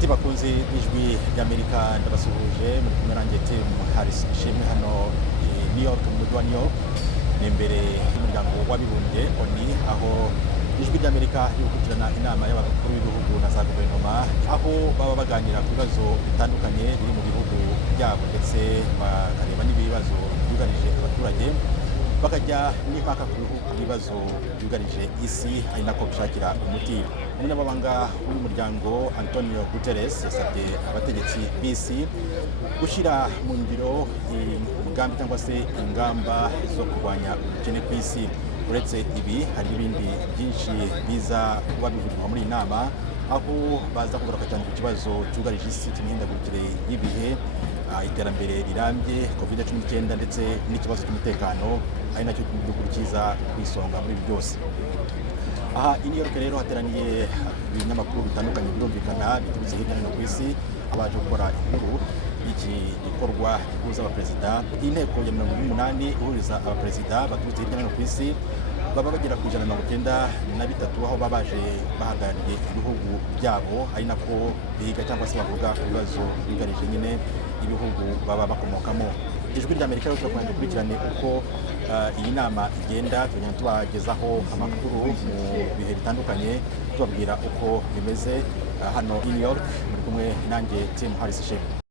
inshuti bakunze ijwi ry'Amerika ndabasuhuje muri kumwe nanjye Tim Harris ishimwe hano i New York mu mujyi wa New York ni imbere y'umuryango w'abibumbye ONU aho ijwi ry'Amerika rikurikirana inama y'abakuru b'ibihugu na za guverinoma aho baba baganira ku bibazo bitandukanye biri mu bihugu byabo ndetse bakareba n'ibibazo byugarije abaturage bakajya n'impaka ku bibazo byugarije isi ari nako bishakira umuti. Umunyamabanga w'uyu muryango Antonio Guterres yasabye abategetsi b'isi gushyira mu ngiro umugambi cyangwa se ingamba zo kurwanya ubukene ku isi. Uretse ibi hari n'ibindi byinshi biza kuba bivugwa muri iyi nama aho baza kugaruka cyane ku kibazo cyugarije isi cy'imihindagurikire y'ibihe, iterambere rirambye, COVID-19 ndetse n'ikibazo cy'umutekano ari nacyo gihugu kiza ku isonga muri ibi byose. Aha i New York rero hateraniye ibinyamakuru bitandukanye birumvikana biturutse hirya no hino ku isi abaje gukora inkuru y'iki gikorwa gihuza abaperezida. Inteko ya 180 ihuriza abaperezida baturutse hirya no hino ku isi baba bagera ku 193 aho babaje bahagarariye ibihugu byabo ari nako biga cyangwa se bavuga ku bibazo bigarije nyine ibihugu baba bakomokamo. Ijwi ry'Amerika rero turakwenda gukurikirane uko iyi nama igenda, tugenda tubagezaho amakuru mu bihe bitandukanye tubabwira uko bimeze hano i New York. Muri kumwe nanjye Tim Harris ishimwe.